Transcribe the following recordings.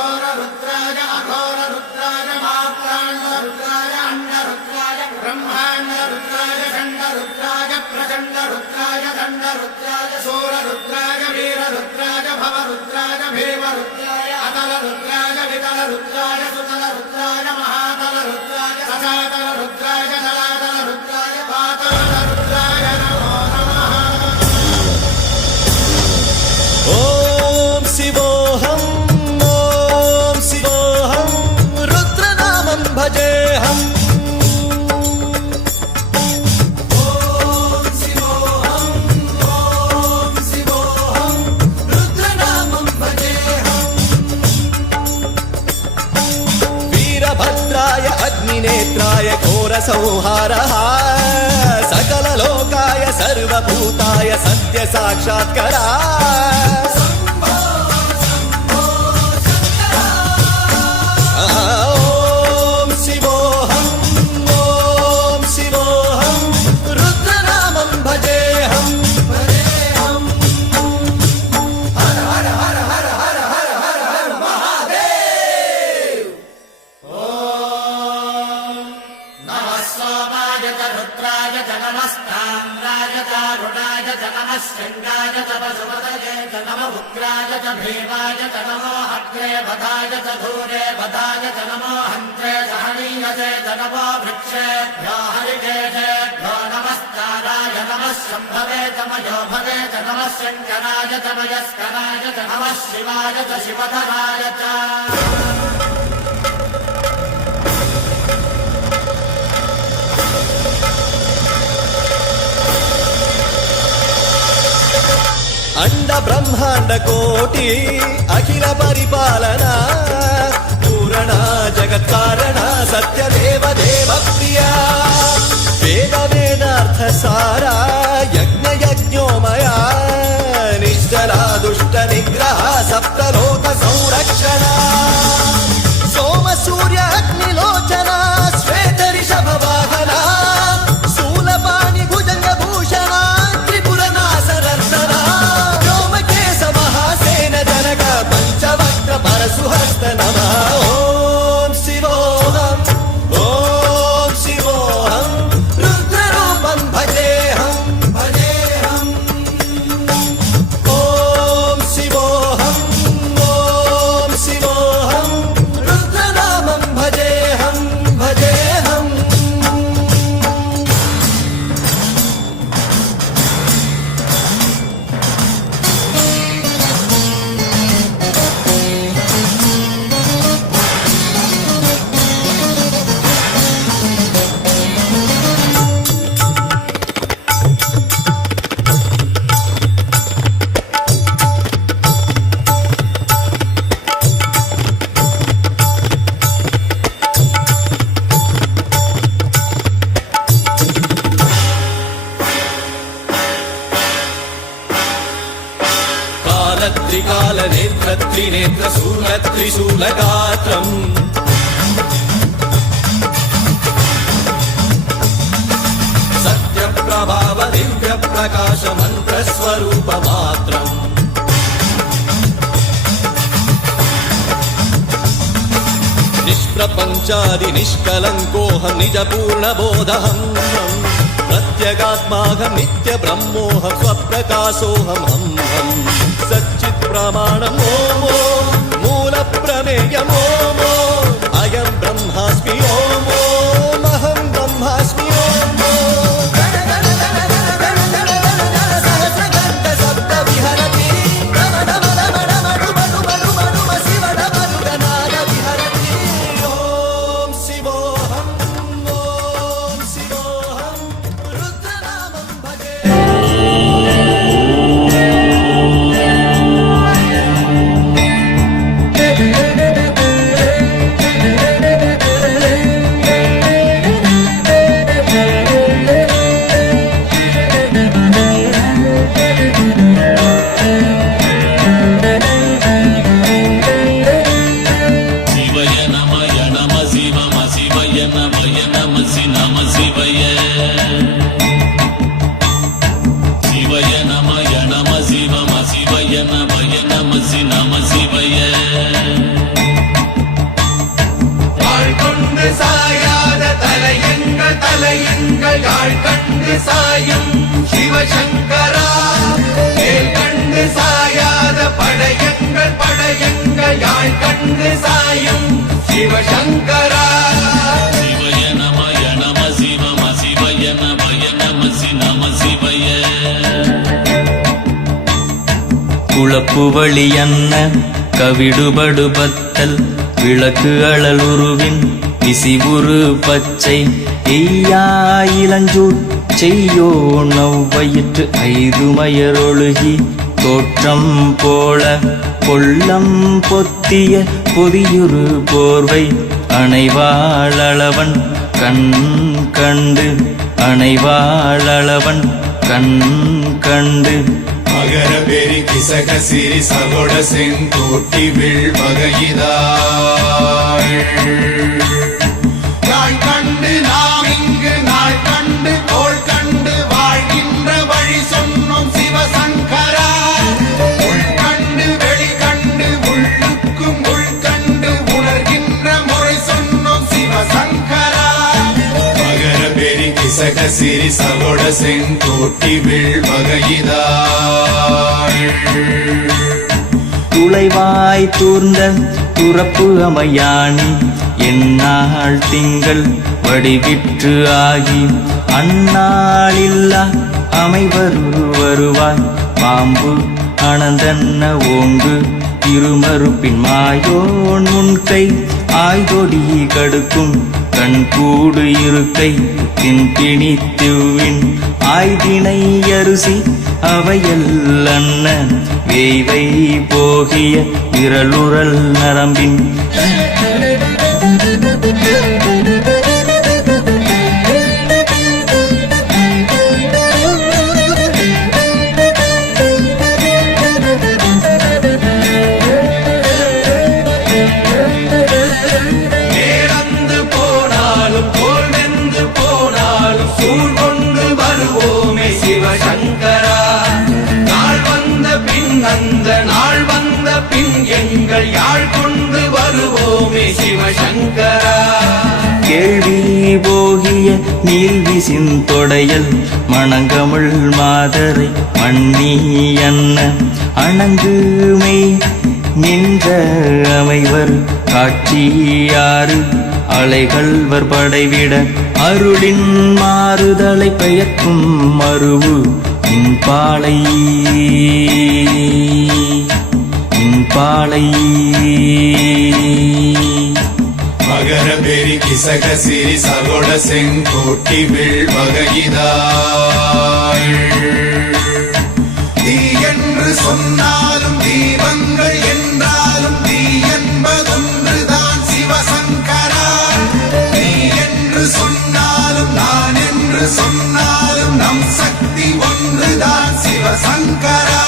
घोर रुद्राय अघोर रुद्राय मात्राण्ड रुद्राय अंड रुद्राय ब्रह्मांड रुद्राय खंड रुद्राय प्रचंड रुद्राय दंड रुद्राय सूर रुद्राय वीर रुद्राय भव रुद्राय भीम रुद्राय अतल रुद्राय वितल रुद्राय सुतल रुद्राय महातल रुद्राय सजातल रुद्राय जलातल रुद्राय पातल रुद्राय नमो नमः। ओम शिवोऽहं रुद्रनामं भजेऽहम्। वीरभद्राय अग्निनेत्राय घोरसंहारः सकललोकाय सर्वभूताय सत्यसाक्षात्करा। ॐ शिवोऽहं रुद्रनामं भजेऽहम्। हर हर हर हर हर हर हर हर महादेव। नमः सोमाय च रुद्राय च नमस्ताम्राय च रुणाय च नमः शृङ्गाय च पशुपतये च नमः उग्राय च भीमाय च नमो अग्रे वधाय च धूरे वधाय च नमो हन्त्रे सहनीयसे च नमो वृक्षेभ्यो हरिकेशेभ्यो नमस्काराय नमः शम्भवे च मयोभवे च नमः शङ्कराय च मयस्कराय च नमः शिवाय च शिवधराय च। अंड ब्रह्मांड कोटि अखिल परिपालना पूरणा जगत्कारणा सत्यदेव देव प्रिया वेद वेदार्थ सारा यज्ञ यज्ञोमया निश्चला दुष्ट निग्रह सप्तलोक संरक्षणा सोम सूर्य अग्निलोचना श्वेत ऋषभ वाहना शूलपाणि भुजंग भूषणा त्रिपुर नासरर्दना पंचवक्त्र परशुहस्त नमः। ओम शिवोऽहं रुद्ररूपं भजेऽहम्। ओम शिवोऽहं रुद्रनामं भजेऽहम्। त्रिकालनेत्र त्रिनेत्र शूल त्रिशूलगात्रम् सत्यप्रभाव दिव्य प्रकाश मन्त्रस्वरूप मात्रम् निष्प्रपञ्चादि निष्कलङ्कोऽहं निजपूर्णबोधहं प्रत्यगात्माहं नित्य ब्रह्मोऽहं स्वप्रकाशोऽहं सच्चित् प्रमाणम् ॐ मूल प्रमेयम् ॐ अयं ब्रह्मास्मि ॐ अहं ब्रह्मास्मि தலையங்கள் யாழ் கண்டு சாயும் சிவசங்கரா வேல் கண்டு சாயாத படையங்கள் யாழ் கண்டு சாயும் சிவசங்கரா சிவய நமய நம சிவம சிவய நமய நம சி நம சிவய குளப்பு வழி அன்ன கவிடுபடு பத்தல் விளக்கு அழல் உருவின் விசிவுரு பச்சை எய்யா இளஞ்சூர் செய்யோ நவ்வயிற்று ஐதுமயரொழுகி தோற்றம் போல கொள்ளம் பொத்திய பொதியுரு போர்வை அணைவாளவன் கண் கண்டு அணைவாளவன் கண் கண்டு மகர பெரி கிசக சிறி சகோட செங்கோட்டி விழ்வகையிதாள் நாள் கண்டு நாம் இங்கு நாள் கண்டு கோள் கண்டு வாழ்கின்ற வழி சொன்னோம் சிவசங்கரா உள் கண்டு வெளி கண்டு உள்ளுக்கும் உள் கண்டு உணர்கின்ற முறை சொன்னோம் சிவசங்கரா மகர பெரி கிசக சிறி சகோட செங்கோட்டி விழ்வகையிதாள் துளைவாய் தூர்ந்த துறப்பு அமையாணி எந்நாள் திங்கள் வடிவிற்று ஆகி அந்நாளில்லா அமைவரு வருவாய் பாம்பு அனந்தன்ன ஓங்கு திருமறுப்பின் மாயோன் முன்கை ஆய்தொடி கடுக்கும் கண்கூடு இருக்கை தின்பிணித்துவின் ஆய்தினை அரிசி அவையல் அன்ன வேய்வை போகிய விரலுறல் நரம்பின் நேரந்து போனாலும் போல் வெந்து போனாலும் சூழ் கொண்டு வருவோமே சிவசங்கரா நாள் வந்த பின் அந்த நாள் வந்த பின் எங்கள் யாழ் கொண்டு வருவோமே சிவசங்கரா கேள்வி போகிய நீல்விசின் தொடையல் மணங்கமிழ் மாதரை மண்ணி அன்ன அணங்குமை நின்ற அமைவர் காட்சியாறு அலைகள்வர் படைவிட அருளின் மாறுதலை பெயர்க்கும் மருவு இன்பாலை மகர பெரி கிசக சிறி சகோட செங்கோட்டி விழ்வகையிதாள் தீ என்று சொன்னாலும் தீபங்கள் என்றாலும் தீ என்பதொன்றுதான் சிவசங்கரா நீ என்று சொன்னாலும் நான் என்று சொன்னாலும் நம் சக்தி ஒன்றுதான் சிவசங்கரா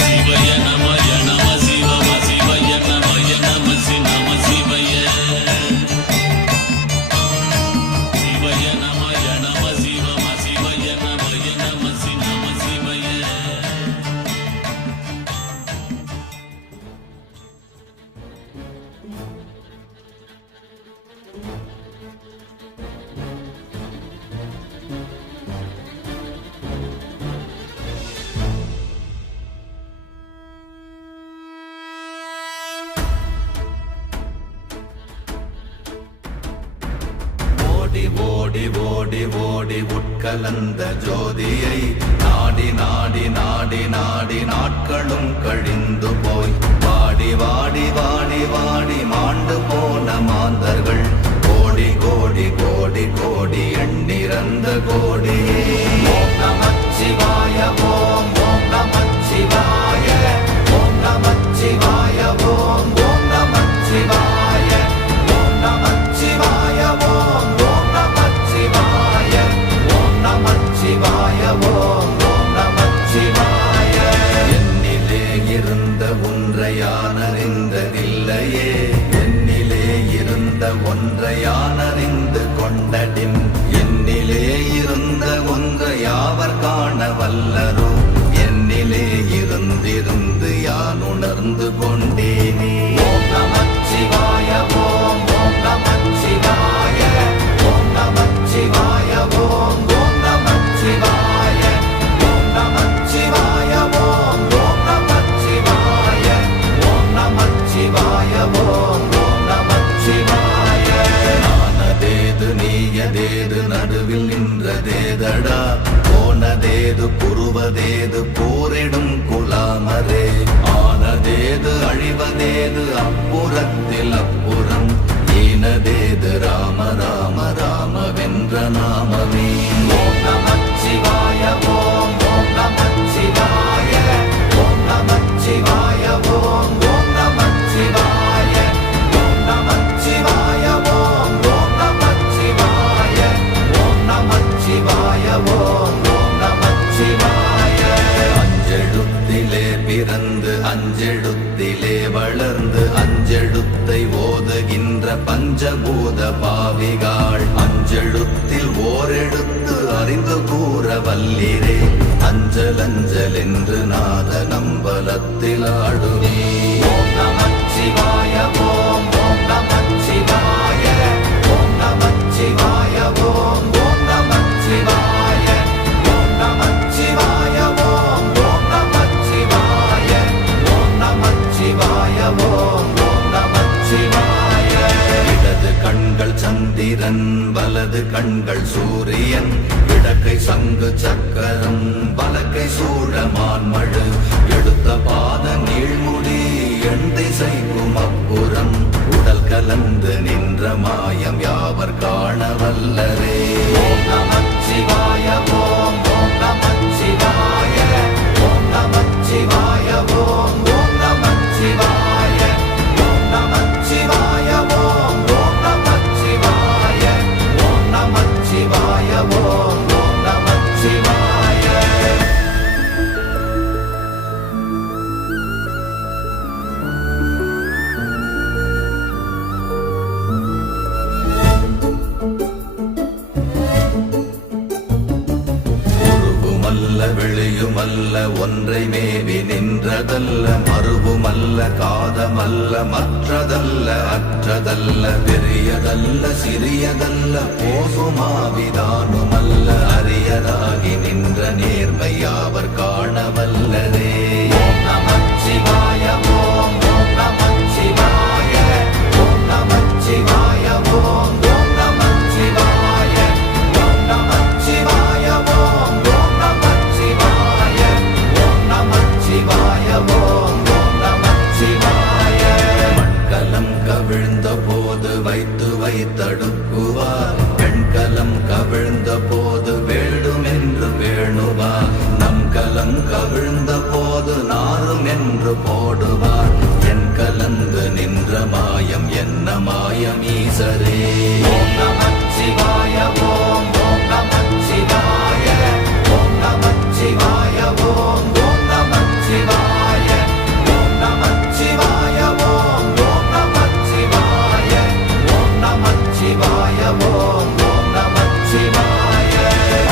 சிவய நமய நம சிவம சிவய நமய நம சி நம சிவய சிவய நமய நம சிவம சிவய நமய நம சி நம சிவய ஓடி ஓடி ஓடி ஓடி உட்கலந்த ஜோதியை நாடி நாடி நாடி நாடி நாட்களும் கழிந்து போய் வாடி வாடி வாடி வாடி மாண்டு போன மாந்தர்கள் கோடி கோடி கோடி கோடி எண்ணிறந்த கோடி ஓம் நமச்சிவாய ஓம் ஓம் நமச்சிவாய ஓம் நமச்சிவாய ஓம் ஓம் நமச்சிவாய ஓம் நமச்சிவாய ஓம் ஓம் நமச்சிவாய ஓம் நமச்சிவாய ஓம் ஓம் நமச்சிவாய என்னிலே இருந்த ஒன்றை யான் அறிந்ததில்லையே என்னிலே இருந்த ஒன்றை யான் அறிந்து கொண்டடின் என்னிலே இருந்த ஒன்றை யாவர் காண வல்லரோ என்னிலே இருந்திருந்து யான் உணர்ந்து கொண்டேனே ஓம் நமச்சிவாய ஓம் ஓம் நமச்சிவாய ஓம் நமச்சிவாய அப்புறத்தில் அப்புறம் ஈனதேது ராம ராம ராமவென்ற நாமமே. ஓம் நமச்சிவாய ஓம் ஓம் நமச்சிவாய ஓம் நமச்சிவாய ஓம் ஓம் நமச்சிவாய ஓம் நமச்சிவாய ஓம் ஓம் நமச்சிவாய ஓம் நமச்சிவாய ஓம் ஓம் நமச்சிவாய. அஞ்செழுத்திலே பிறந்து அஞ்செழுத்திலே வளர்ந்து அஞ்செழுத்தை ஓதுகின்ற பஞ்சபூத பாவிகாள் அஞ்செழுத்தில் ஓரெழுத்து அறிந்து கூற வல்லிரே. அஞ்சல் அஞ்சல் என்று நாத நம்பலத்தில் ஆடுவே. ஓம் நமச்சிவாய ஓம் ஓம் நமச்சிவாய ஓம் நமச்சிவாய ஓம் ஓம் நமச்சிவாய ஓம் நமச்சிவாய ஓம் ஓம் நமச்சிவாய ஓம் நமச்சிவாய ஓம் ஓம் நமச்சிவாய. இடது கண்கள் சந்திரன் வலது கண்கள் சூரியன் இடக்கை சங்கு சக்கரம் வலக்கை சூழமான்மழு எடுத்த பாத நீழ்முடி எண் திசைக்கும் அப்புறம் உடல் கலந்து நின்ற மாயம் யாவர் காண வல்லரே. ஓம் நமச்சிவாய ஓம் ஓம் நமச்சிவாய ஓம் நமச்சிவாய ஓம் ஓம் நமச்சிவாய ஓம் நமச்சிவாய ஓம் ஓம் நமச்சிவாய ஓம் நமச்சிவாய ஓம் ஓம் நமச்சிவாய. உருவுமல்ல வெளியுமல்ல ஒன்றை மேவி நின்றதல்ல மறுவுமல்ல காதமல்ல மற்றதல்ல அற்றதல்ல பெரியதல்ல சிறியதல்ல போசுமாவிதானுமல்ல அரியதாகி நின்ற நேர்மை யாவர் காண வல்லரே. ஓம் நமச்சிவாய ஓம் ஓம் நமச்சிவாய ஓம் நமச்சிவாய ஓம் ஓம் நமச்சிவாய ஓம் நமச்சிவாய ஓம் ஓம் நமச்சிவாய ஓம் நமச்சிவாய ஓம் ஓம் நமச்சிவாய. மண்கலம் கவிழ்ந்த போது வைத்து வைத்தடுக்குவார் பெண்கலம் கவிழ்ந்த போது வேண்டுமென்று வேணுவார் நம் கலம் கவிழ்ந்த போது நாரும் என்று போடுவார் என் கலந்து நின்ற மாயம் என்ன மாயம் ஈசரே. ஓம் நமச்சிவாய ஓம் ஓம் நமச்சிவாய ஓம் நமச்சிவாய ஓம் ஓம் நமச்சிவாய ஓம் நமச்சிவாய ஓம் ஓம் நமச்சிவாய ஓம் நமச்சிவாய ஓம் ஓம் நமச்சிவாய.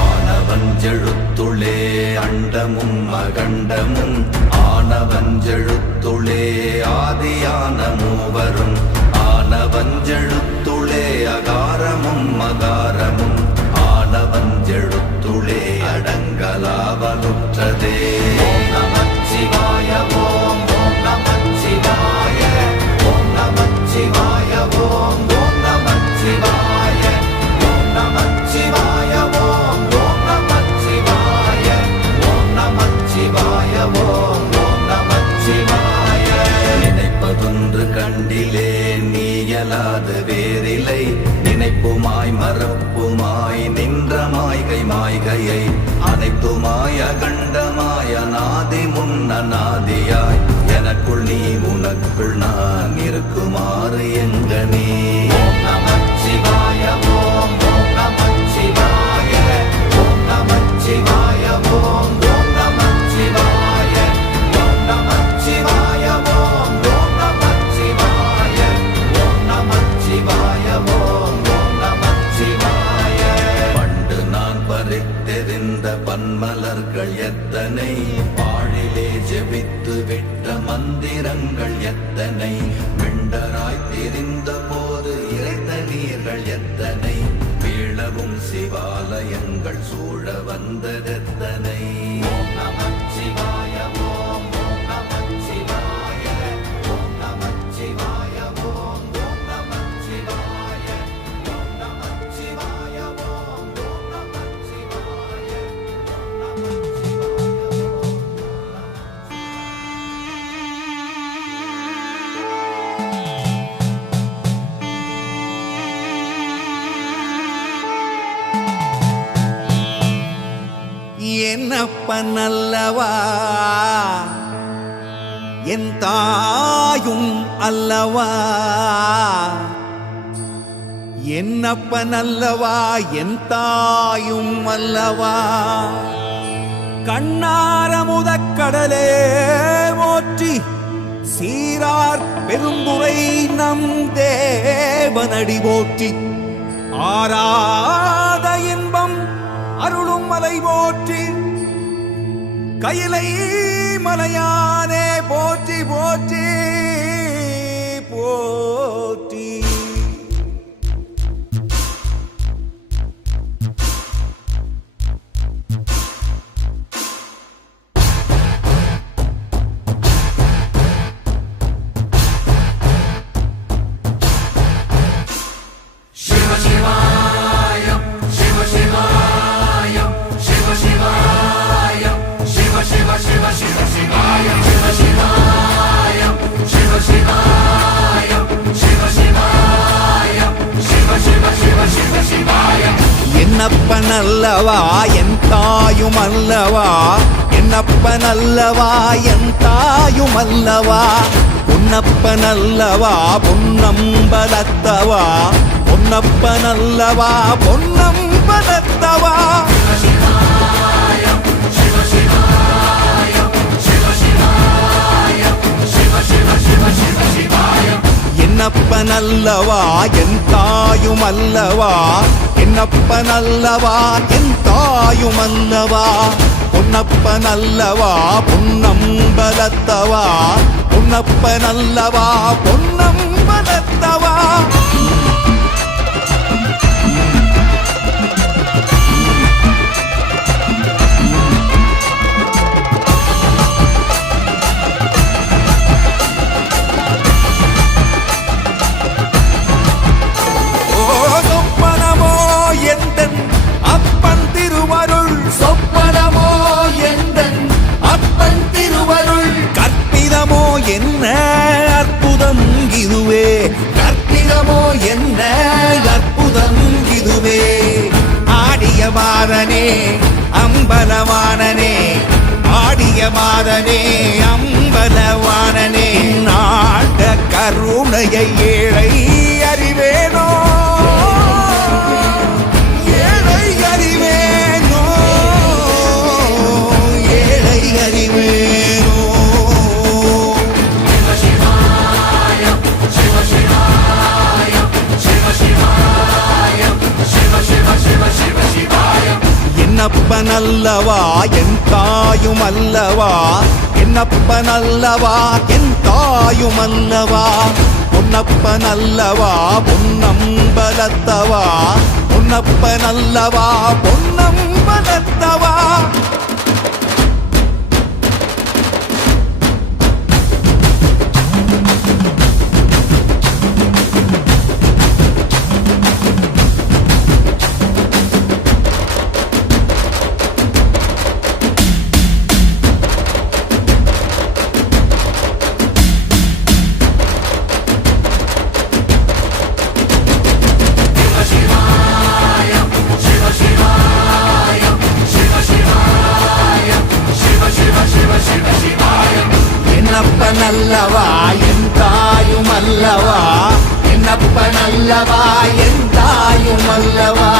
ஆனவஞ்செழுத்துளே அண்டமும் அகண்டமும் ஆனவஞ்செழுத்துளே ஆதியான மூவரும் ஆனவஞ்செழுத்துளே அகாரமும் மகாரமும் ஆனவஞ்செழுத்துளே அடங்கலாவலுற்றதே. ஓம் நமச்சிவாய ஓம் ஓம் நமச்சிவாய ஓம் நமச்சிவாய ஓம் ஓம் நமச்சிவாய ஓம் நமச்சிவாய ஓம் ஓம் நமச்சிவாய ஓம் நமச்சிவாய ஓம் ஓம் நமச்சிவாய. நினைப்பதொன்று கண்டிலே நீயலாது வேறில்லை நினைப்புமாய் மறப்புமாய் நின்ற மாய்கை மாய்கையை அனைத்துமாய் அகண்டமாய் அநாதி முன்னநாதியாய் எனக்குள் நீ உனக்குள் நான் இருக்குமாறு எங்கனே. ஓம் நமச்சிவாய ஓம் ஓம் நமச்சிவாய ஓம் நமச்சிவாய ஓம் ஓம் நமச்சிவாய ஓம் நமச்சிவாய ஓம் ஓம் நமச்சிவாய ஓம் நமச்சிவாய ஓம் ஓம் நமச்சிவாய. பண்டு நான் பறித்தெறிந்த பன்மலர்கள் எத்தனை பாழிலே ஜெபித்து விட்ட மந்திரங்கள் எத்தனை விண்டராய் தெரிந்த போது இறைத்த நீர்கள் எத்தனை வீழவும் சிவாலயங்கள் சூழ வந்ததெத்தனை. ஓம் நமச்சிவாய ஓம் ஓம் நமச்சிவாய ஓம் நமச்சிவாய ஓம் ஓம் நமச்சிவாய ஓம் நமச்சிவாய ஓம் ஓம் நமச்சிவாய ஓம் நமச்சிவாய. என்னப்பன் அல்லவா என் தாயும் அல்லவா என்னப்பன் அல்லவா என் தாயும் அல்லவா கண்ணாரமுதக் கடலே போற்றி சீரார் பெரும்புரை நம் தேவனடி போற்றி ஆராத இன்பம் அருளும் மலை போற்றி கையிலை மலையானே போற்றி போற்றி போற்றி என்னப்பன் அல்லவா என் தாயும் அல்லவா என்னப்பன் அல்லவா என் தாயும் அல்லவா பொன்னப்பன் அல்லவா பொன்னம்பலத்தவா பொன்னப்பன் அல்லவா பொன்னம்பலத்தவா என்னப்பன் அல்லவா என் தாயும் அல்லவா என்னப்பன் அல்லவா என் தாயும் அல்லவா பொன்னப்பன் அல்லவா பொன்னம்பலத்தவா பொன்னப்பன் அல்லவா பொன்னம்பலத்தவா என்ன அற்புதம் இதுவே கற்பிதமோ என்ன அற்புதம் இதுவே ஆடிய மாதனே அம்பலவானனே ஆடிய மாதனே அம்பலவானனே நாட கருணையை ஏழை அறிவேனோ ஏழை அறிவேனோ ஏழை அறிவேனோ என்னப்பன் அல்லவா என் தாயும் அல்லவா என்னப்பன் அல்லவா என் தாயும் அல்லவா பொன்னப்பன் அல்லவா பொன்னம்பலத்தவா பொன்னப்பன் அல்லவா பொன்னம்பலத்தவா என்னப்பன் அல்லவா என் தாயும் அல்லவா என்னப்பன் அல்லவா என் தாயும் அல்லவா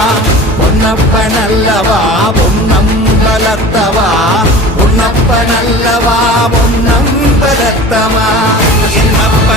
பொன்னப்பன் அல்லவா பொன்னம்பலத்தவா பொன்னப்பன் அல்லவா பொன்னம்பலத்தவா என்னப்பன்